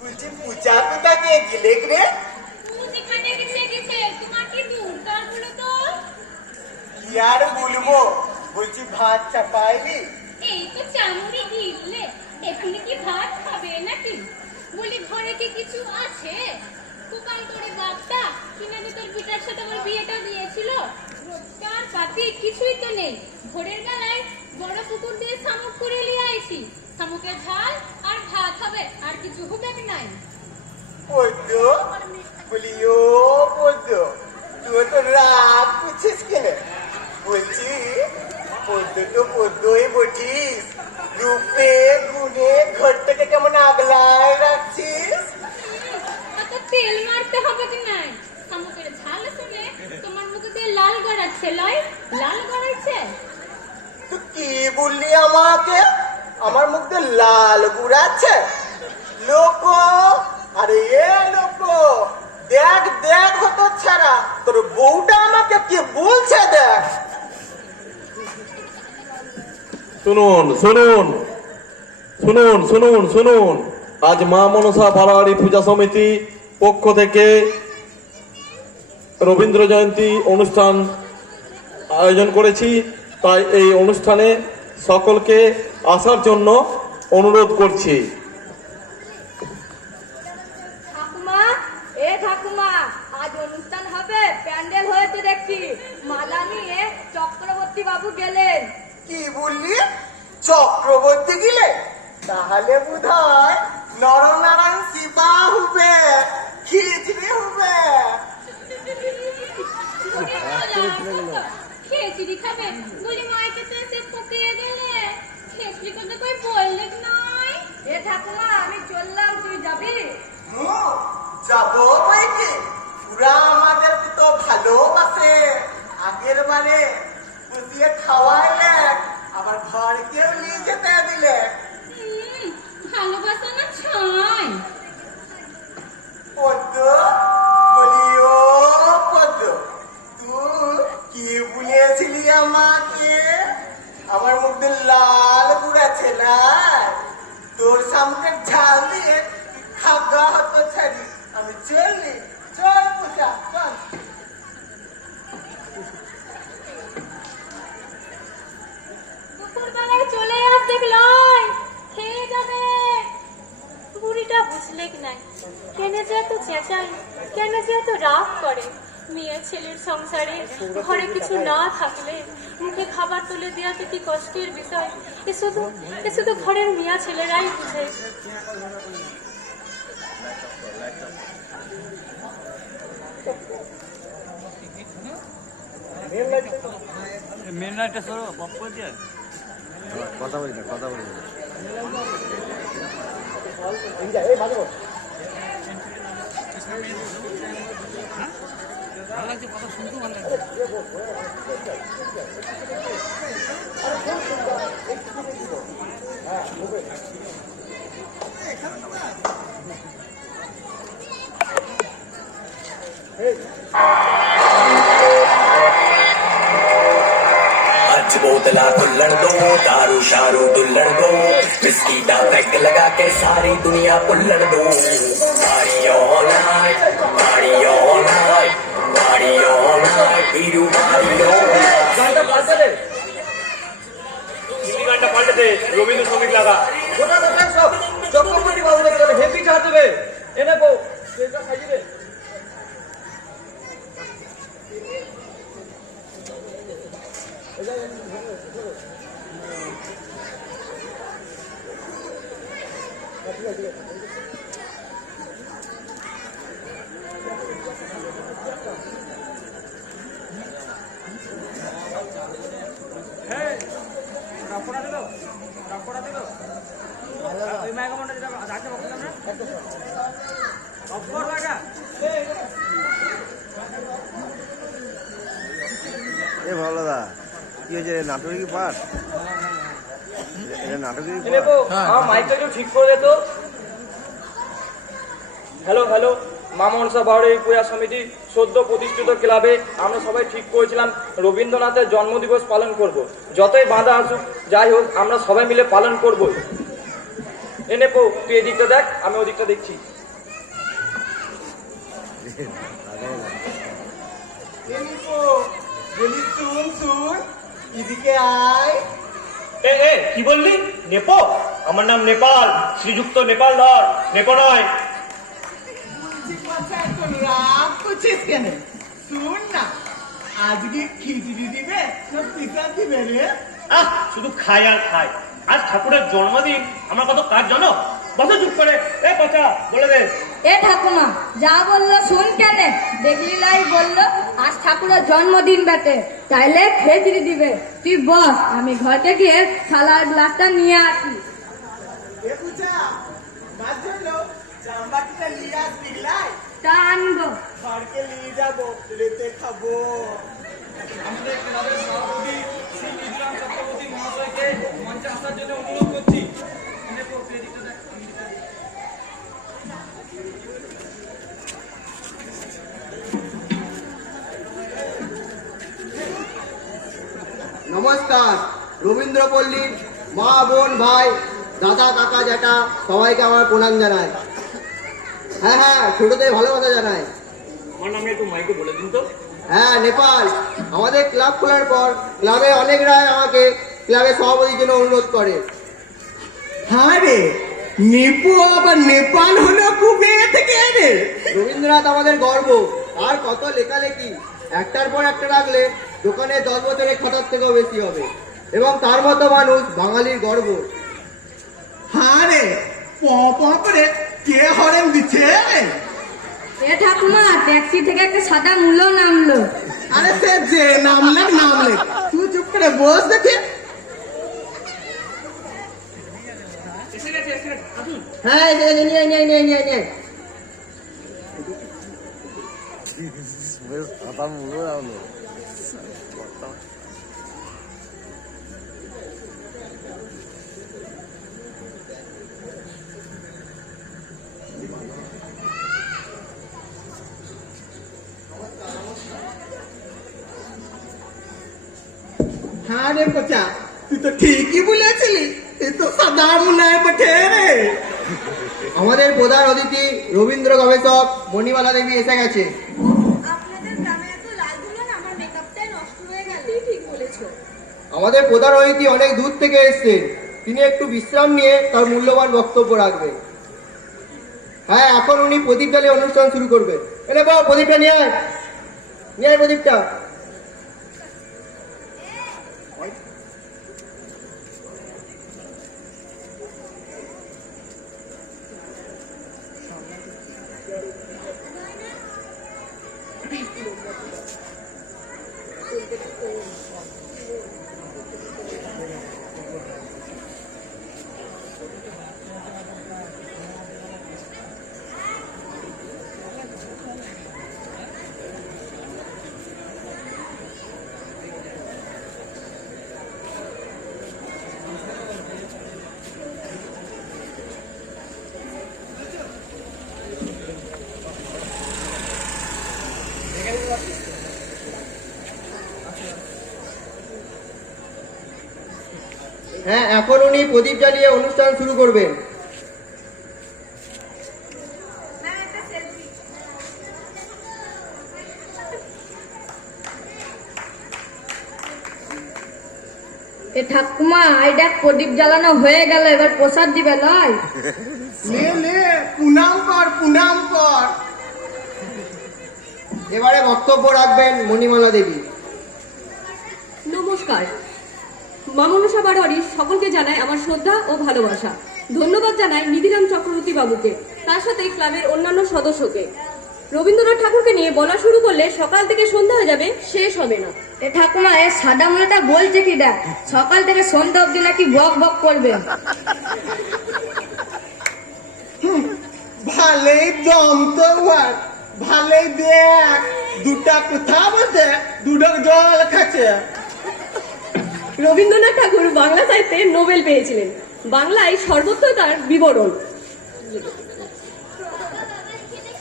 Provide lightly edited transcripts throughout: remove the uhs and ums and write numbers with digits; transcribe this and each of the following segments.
বলছি পূজা কোথাকে গেলে রে? যেখানে গেছে তোমার কি দরকার বলো তো? কি আর বলবো, বলছি ভাত চাপাইবি? এই তো চামড়ি দিলে, এখানে কি ভাত খাবে নাকি? বলি ঘরে কি কিছু আছে? কুকাল করে বাপটা কিনে যে তোর বিটার সাথে আমার বিয়েটা দিয়েছিল, রোজকার পাতি কিছুই তো নেই। ভোরের বেলায় বড় পুকুর দিয়ে শামুক করে নিয়ে আইছি, শামুকের ঝাল আর ভাত হবে, আর কিছু হবে কি নাই। পদ্ম, বলি ও পদ্ম, তুই তো রাগ করছিস কেন? বলছি পদ্ম তো পদ্মই বটিস, রূপে গুণে ঘরটাকে কেমন আগলায় রাখছিস। অত তেল মারতে হবে কি নাই? শামুকের ঝাল শুনে তোমার মুখে দিয়ে লাল গড়াচ্ছে, লয় লাল গড়াচ্ছে। তুই কি বললি আমাকে? আমার মুখে লাল গুড়াচ্ছে? লোক, আরে এ লোক, দেখ দেখ হতো ছাড়া তোর বউটা আমাকে কি বলছে দেখ। শুনুন শুনুন শুনুন শুনুন শুনুন, আজ মা মনসা বারোয়ারি পূজা সমিতি পক্ষ থেকে রবীন্দ্র জয়ন্তী অনুষ্ঠান আয়োজন করেছি, তাই এই অনুষ্ঠানে সকলকে আসার জন্য অনুরোধ করছি। ঠাকুমা, এ ঠাকুমা, আজ অনুষ্ঠান হবে, প্যান্ডেল হয়েছে দেখছি। মালা নিয়ে চক্রবর্তী বাবু গেলেন। কি বললি? চক্রবর্তী গিলে? তাহলে বোধ হয় নরনারায়ণ শিবা হবে, খিচড়ি হবে। খেচড়ি খাবে বলি, মাইকে তো এসে পকিয়ে গেলে খেচড়ি করতে কই বললে নাই। এ ঠাকুমা, আমি চললাম, তুই যাবি? যাবো বইকি, পুরা আমাদের তো ভালোবাসে। আগের বারে বসিয়ে খাওয়াইলে, আবার ঘর কেউ নিয়ে যেতে দিলে। ভালোবাসা না ছাই। পদ্ম, বলি ও পদ্ম, তুই কি বলেছিলি আমাকে? আমার মধ্যে লাল গুড়াছে না, তোর সামনে ঝাল দিয়ে খাগা হতো ছাড়ি। আমি চললি, চল পূজা চল। দুপুরবেলায় চলে আস দেখলয়, খেয়ে যাবে। বুড়িটা বুঝলে কি নাই, কেন যে এত চেঁচাই, কেন যে এত রাগ করে। মেয়ে ছেলের সংসারে ঘরে কিছু না থাকলে মুখে খাবার তুলে দেওয়াতে কি কষ্টের বিষয়, এ শুধু ঘরের মেয়া ছেলেরাই বুঝে। মেন লাইটটা সরো, বন্ধ করে দিয়ে কথা বলি না, কথা বলি না। ভালো লাগছে, কথা শুনতে ভালো লাগছে। बोतला खुल्लड़ दो, दारू शारू दुल्लड़ दो, विस्की का पैक लगा के सारी दुनिया पुल्लड़ दो। Party all night, party all night, party all night, Biru party all night. গানটা পাল্টে দে, হিন্দি গানটা পাল্টে দে, রবীন্দ্র সঙ্গীত লাগা। গোটা গোটা সব চক্রবর্তী বাবু দেখে গেলে হেপি চা দেবে, এনে বউ সেটা খাইয়ে দে। এ ভালো দা, কি হয়েছে, নাটকের কি পাঠ? এটা নাটকের কি এনে পাঠ? বউ আমার মাইকটা একটু ঠিক করে দে তো। হ্যালো হ্যালো, মা মনসা বারোয়ারি পূজা সমিতি সদ্য প্রতিষ্ঠিত ক্লাবে আমরা সবাই ঠিক করেছিলাম রবীন্দ্রনাথের জন্মদিবস পালন করব। যতই বাধা আসুক, যাই হোক, আমরা সবাই মিলে পালন করবই। এ নেপো তুই এদিকটা দেখ, আমি ওদিকটা দেখছি। শুন শুন, এদিকে আয়। এ কি বললি? নেপো? আমার নাম নেপাল, শ্রীযুক্ত নেপাল ধর, নেপো নয়। বলছি কথা এখন রাগ করছিস কেন? শুন না, আজকে খিচড়ি দিবে না পিঠা দিবে রে? শুধু খাই আর খাই। আজ ঠাকুরের জন্মদিন, আমার কত কাজ জানো? বসে চুপ করে। এ পচা, বলে দে। এ ঠাকুমা যা বললো শুন কেন? দেখলি লাই বললো আজ ঠাকুরের জন্মদিন বেটে, তাইলে খেজড়ি দিবে। তুই বস, আমি ঘরে গিয়ে থালার গ্লাসটা নিয়ে আসি। এ পূজা, মাছ ধরলো, জামবাটিটা নিয়ে আসবি লাই। তা আনবো। ঘরকে নিয়ে যাবো, প্লেটে খাবো। আমাদের ক্লাবের সভাপতি শ্রী বিদ্রাম চক্রবর্তী মহাশয়কে মঞ্চে আসার জন্য অনুরোধ করছি। এ নেপো তুই এদিকটা দেখ, আমি এদিকটা দেখছি। নমস্কার। রবীন্দ্রপল্লীর মা বোন ভাই দাদা কাকা জ্যাঠা সবাইকে আমার প্রণাম জানাই। হ্যাঁ হ্যাঁ, ছোটদের ভালোবাসা জানাই। আমার নামে একটু মাইকে বলে দিন তো। হ্যাঁ নেপাল, আমাদের ক্লাব খোলার পর ক্লাবে অনেকরাই আমাকে ক্লাবের সভাপতির জন্য অনুরোধ করে। হ্যাঁ রে, নেপো আবার নেপাল হলো খুবই থেকে রে। রবীন্দ্রনাথ আমাদের গর্ব, আর কত লেখালেখি, একটার পর একটা রাখলে দোকানে 10 বছরের খাতার থেকেও বেশি হবে, এবং তার মতো মানুষ বাঙালির গর্ব। হ্যাঁ রে, করে কে হরেন দিচ্ছে? এ ঠাকুমা ট্যাক্সি থেকে একটা সাদা মূল্য নামলো। আরে সে যে নামলে, তুই চুপ করে বস দেখে। এসে গেছে, আসুন। হ্যাঁ নিয়ে। হ্যাঁ রে পচা, তুই তো ঠিকই বলেছিলি, এ তো সাদা মুনায় বটে রে। আমাদের প্রধান অতিথি রবীন্দ্র গবেষক মণিমালা দেবী এসে গেছে। আপনাদের গ্রামে এত লাল ধুলো না, আমার মেকআপটাই নষ্ট হয়ে গেল। ঠিক বলেছো। আমাদের প্রধান অতিথি অনেক দূর থেকে এসেছেন, তিনি একটু বিশ্রাম নিয়ে তার মূল্যবান বক্তব্য রাখবেন। হ্যাঁ, এখন উনি প্রদীপ জ্বালিয়ে অনুষ্ঠান শুরু করবেন। এনে বাবা প্রদীপটা নিয়ে আয়, প্রদীপটা। হ্যাঁ, এখন উনি প্রদীপ জ্বালিয়ে অনুষ্ঠান শুরু করবেন। এ ঠাকুমা আই দেখ প্রদীপ জ্বালানো হয়ে গেল, এবার প্রসাদ দিবে লয়। লে পুনাম কর। এবারে বক্তব্য রাখবেন মণিমালা দেবী। নমস্কার। মা মনসা বাড়ির সকলকে জানাই আমার শ্রদ্ধা ও ভালোবাসা। ধন্যবাদ জানাই নিধিরাম চক্রবর্তী বাবুকে, তার সাথে ক্লাবের অন্যান্য সদস্যকে। রবীন্দ্রনাথ ঠাকুরকে নিয়ে বলা শুরু করলে সকাল থেকে সন্ধ্যা হয়ে যাবে, শেষ হবে না। এ ঠাকুমা এ সাদা মূল্যটা বলছে কি দেখ, সকাল থেকে সন্ধ্যা অব্দি নাকি বক বক করবে। ভালোই দম তো ভালোই দেখ, দুটা কথা বলতে দুডক জল খাচ্ছে। রবীন্দ্রনাথ ঠাকুর বাংলা সাহিত্যে নোবেল পেয়েছিলেন, বাংলায় সর্বত্র তার বিবরণ।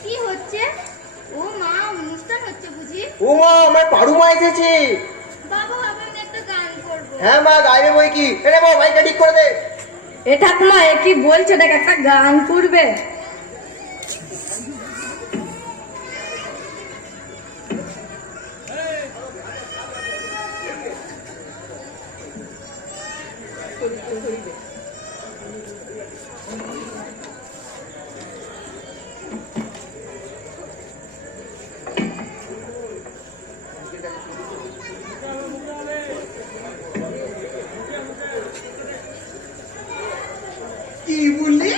কি হচ্ছে? ও মা, অনুষ্ঠান হচ্ছে বুঝি? ও মা, আমার পারু মা এসেছে। বাবা, আমি একটা গান করবো। হ্যাঁ মা, গাইবে বই কি। এরে বাবা, মাইকটা ঠিক করে দে। এ ঠাকুমা এ কি বলছে দেখ, একটা গান করবে। কি বললি?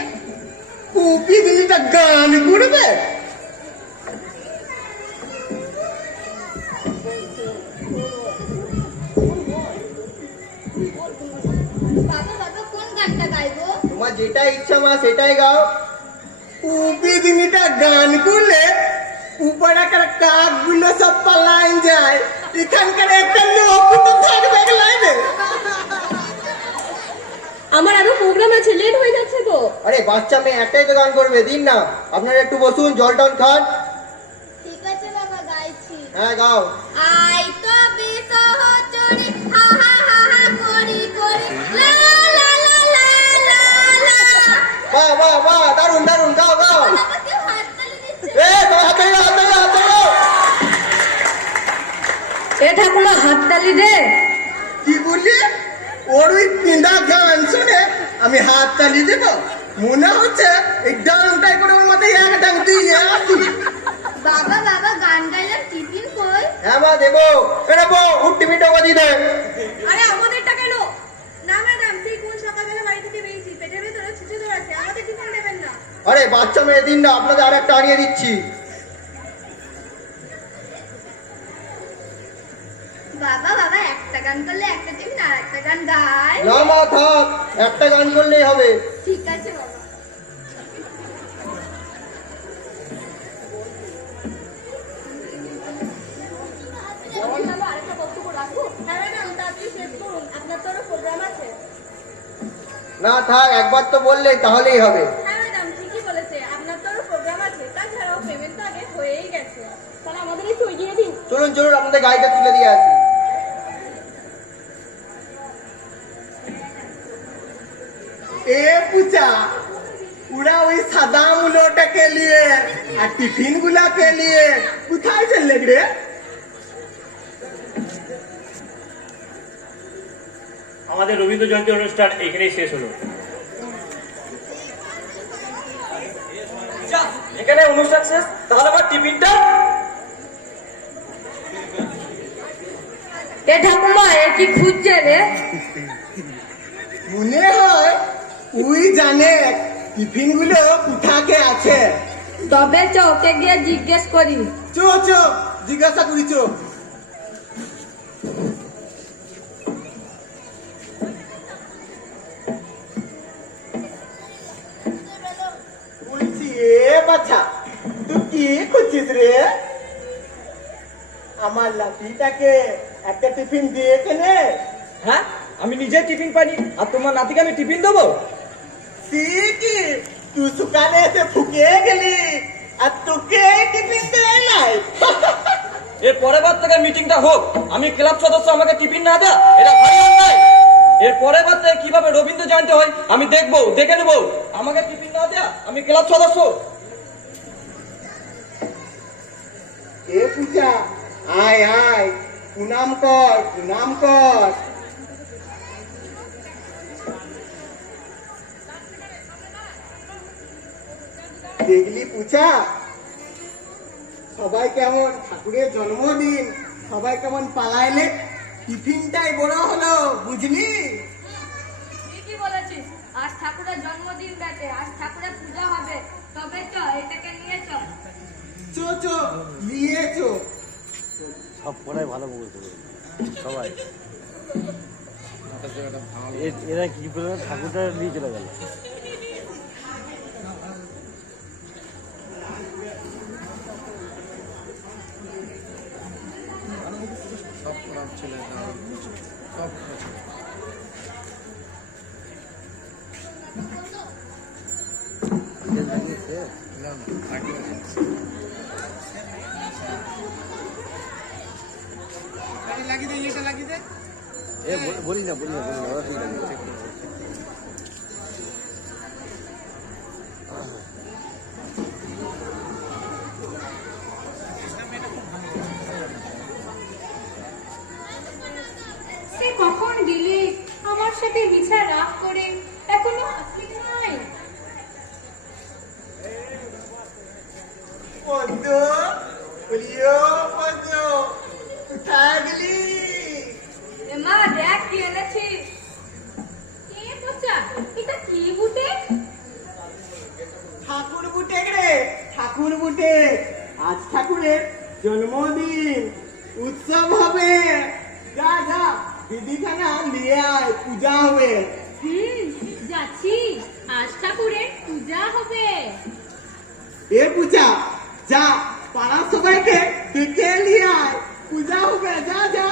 কপি দিলিটা গান করবে? বাবা বাবা কোন গানটা গাইবো? তোমার যেটা ইচ্ছা মা সেটাই গাও। কপি দিনিটা গান করলে উপরে কাক গুলো সব পালাইন যায়, এখানকার একটা লোক তো থাকবে লাইনে। আমার আরো প্রোগ্রাম আছে, লেট হয়ে যাচ্ছে তো। আরে বাচ্চা মেয়ে একটাই তো গান করবে, দিন না। আপনারা একটু বসুন, জল টল খান। ঠিক আছে বাবা, গাইছি। হ্যাঁ গাও। আই তো বিসহচরি হা হা হা হা করি করি লা লা লা লা লা লা। বাহ বাহ বাহ, দারুন দারুন, গাও গাও। বাবা কেউ হাততালি দিচ্ছে। এ তোমার হাতে গাও, হাতে গাও, হাতে গাও। এ ঠাকুমা হাততালি দে। কি বললি? ওর ওই পিঁধা গান শুনে আমি হাত তালি দেব? মনে হচ্ছে এই ডাংটাই করে ওর মাথায় এক ডাং দিয়ে আসি। বাবা বাবা গান গাইলাম, টিফিন কই? হ্যাঁ মা দেবো। এটা বউ উঠ, টিফিনটা বাজিয়ে দে। আরে আমাদেরটা কেন? না ম্যাডাম, সেই কোন সকালবেলা বাড়ি থেকে বেরিয়েছি, পেটের ভেতরে ছুটে দৌড়াচ্ছে, আমাদের টিফিন দেবেন না। আরে বাচ্চা মেয়ে, দিন না, আপনাদের আর একটা আনিয়ে দিচ্ছি। বাবা বাবা একটা গান করলে একটা টিফিন, আর একটা গান গাই। না মা থাক, একটা গান করলেই হবে। ঠিক আছে বাবা। আরেকটা বক্তব্য রাখবো? হ্যাঁ ম্যাডাম, তাড়াতাড়ি শেষ করুন, আপনার তো আরো প্রোগ্রাম আছে। না থাক, একবার তো বললে তাহলেই হবে। হ্যাঁ ম্যাডাম, ঠিকই বলেছে, আপনার তো আরো প্রোগ্রাম আছে, তাছাড়াও পেমেন্ট তো আগে হয়েই গেছে। তাহলে আমাদের একটু এগিয়ে দিন। চলুন চলুন, আপনাদের গাড়িটা তুলে দিয়ে আসি। এ पूछा पूरा वही सादा मुलोटा के लिए और टिफिन गुला के लिए कुथाय चलले रे? আমাদের রবীন্দ্র জয়ন্তী অনুষ্ঠান এখানেই শেষ হলো। এখানে অনুষ্ঠান শেষ, তাহলে আবার টিফিনটা? এ ঠাকুমা এ কি খুঁজছে রে? মনে হয় ওই জানে টিফিন গুলো কোথাকে আছে। তবে চ ওকে গিয়ে জিজ্ঞেস করি। চো চো, জিজ্ঞাসা করি চো। বলছি এ বাচ্চা, তুই কি করছিস রে? আমার লাঠিটাকে একটা টিফিন দিয়ে কেনে। হ্যাঁ, আমি নিজে টিফিন পাইনি, আর তোমার নাতিকে আমি টিফিন দেবো? কি তুই সুকানে এসে ফুকে গেলি আর তোকে টিফিন দেয় নাই? এর পরের বার থেকে মিটিংটা হোক, আমি ক্লাব সদস্য, আমাকে টিফিন না দেয়া এটা ভারী অন্যায়। এর পরের বার থেকে কিভাবে রবীন্দ্র জয়ন্তী হয় আমি দেখবো, দেখে নেবো। আমাকে টিফিন না দেয়া, আমি ক্লাব সদস্য। এ পূজা, আয় আয়, প্রণাম কর, প্রণাম কর। দেখলি পূজা, সবাই কেমন ঠাকুরের জন্মদিন, সবাই কেমন পালাইলে, টিফিনটাই বড় হলো, বুঝলি? ঠিকই বলেছিস, আজ ঠাকুরের জন্মদিন বেটে, আজ ঠাকুরের পূজা হবে। তবে চ এটাকে নিয়ে চ। চো চো, নিয়ে চো। সব পড়াই ভালো বলতে সবাই। এরা কি করে ঠাকুরটা নিয়ে চলে গেল? বলি না ওরা ঠিক আছে। সাথে মিছা রাগ করে এখনো আসি নাই। পদ্ম, বলিও পদ্ম, কোথায় গেলি? মা দেখ কি এনেছি। কে পচা, এটা কি বুটে? ঠাকুর বুটে রে, ঠাকুর বুটে। আজ ঠাকুরের জন্মদিন, উৎসব হবে। যা যা দিদিখানা নিয়ে আয়, পূজা হবে। যাচ্ছি, আজ ঠাকুরের পূজা হবে। এ পূজা, যা পাড়ার সবাইকে ডেকে নিয়ে আয়, পূজা হবে। যা যা।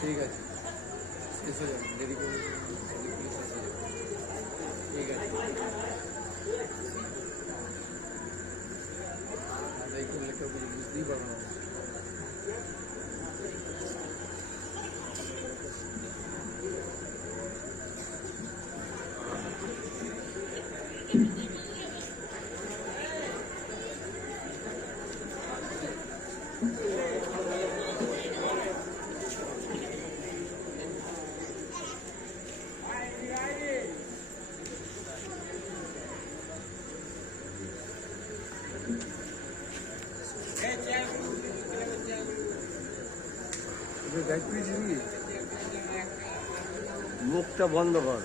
ঠিক আছে, এসে যান, দেরি করে ঠিক আছে, এই করলে কেউ কিছু বুঝতেই পারবে না। মুখটা বন্ধ কর।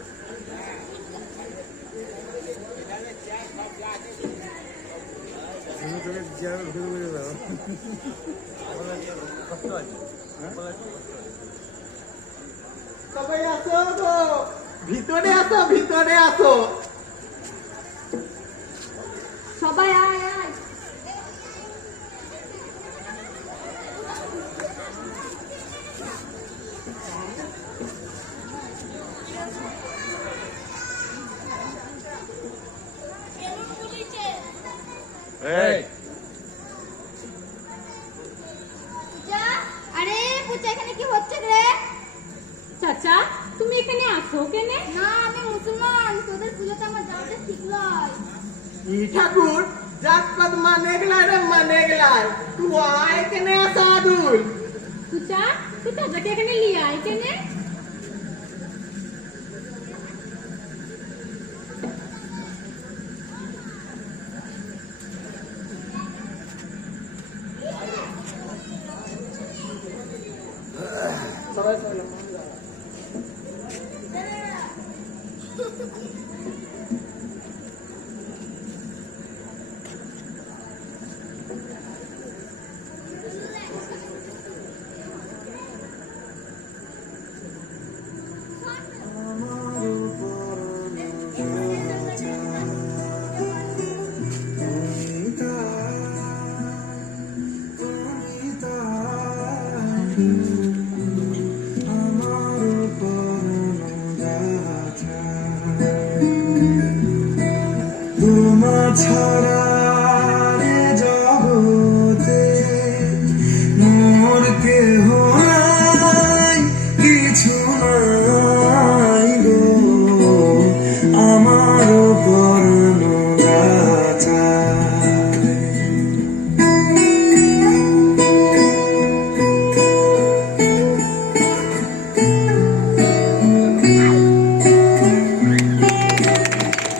সবাই আসো গো, ভিতরে আসো, ভিতরে আসো। সবাই আয় আয়। আরে পূজা, এখানে কি হচ্ছে রে? চাচা, তুমি এখানে আসো কেনে? না আমি মুসলমান, তোদের পুজোতে আমার যাওয়াটা ঠিক নয়। ই ঠাকুর জাতপাত মানে গেলায় রে, মানে গেলায়। তুই আয় কেনে আসা আদুল। পূজা, তুই চাচাকে এখানে লিয়ে আয় কেনে? Thank you.